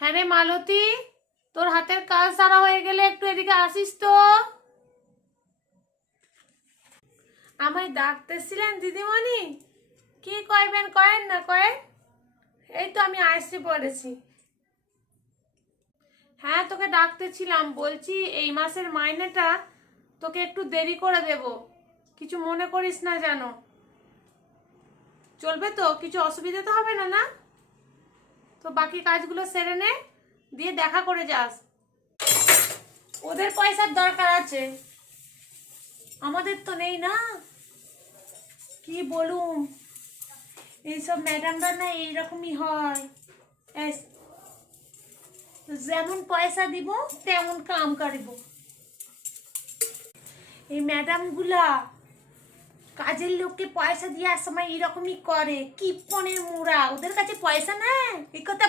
হ্যাঁ রে মালতী, তোর হাতের কাজ সারা হয়ে গেলে একটু এদিকে আসিস তো। আমায় ডাকতেছিলেন দিদিমণি? কি কইবেন কয়েন না কয়েন। এই তো আমি আসতে পড়েছি। হ্যাঁ, তোকে ডাকতেছিলাম, বলছি এই মাসের মাইনেটা তোকে একটু দেরি করে দেব, কিছু মনে করিস না যেন। চলবে তো? কিছু অসুবিধা তো হবে না? না তো বাকি কাজগুলো সেরে নে, দিয়ে দেখা করে যাস। ওদের পয়সার দরকার আছে, আমাদের তো নেই না। কি বলুম, এইসব ম্যাডামরা না এইরকমই হয়। যেমন পয়সা দিব তেমন কাম করিব। এই ম্যাডামগুলা কাজের লোককে পয়সা দেওয়ার সময় এরকমই করে, কিপনের মুড়া, ওদের কাছে পয়সা নেই এই কথা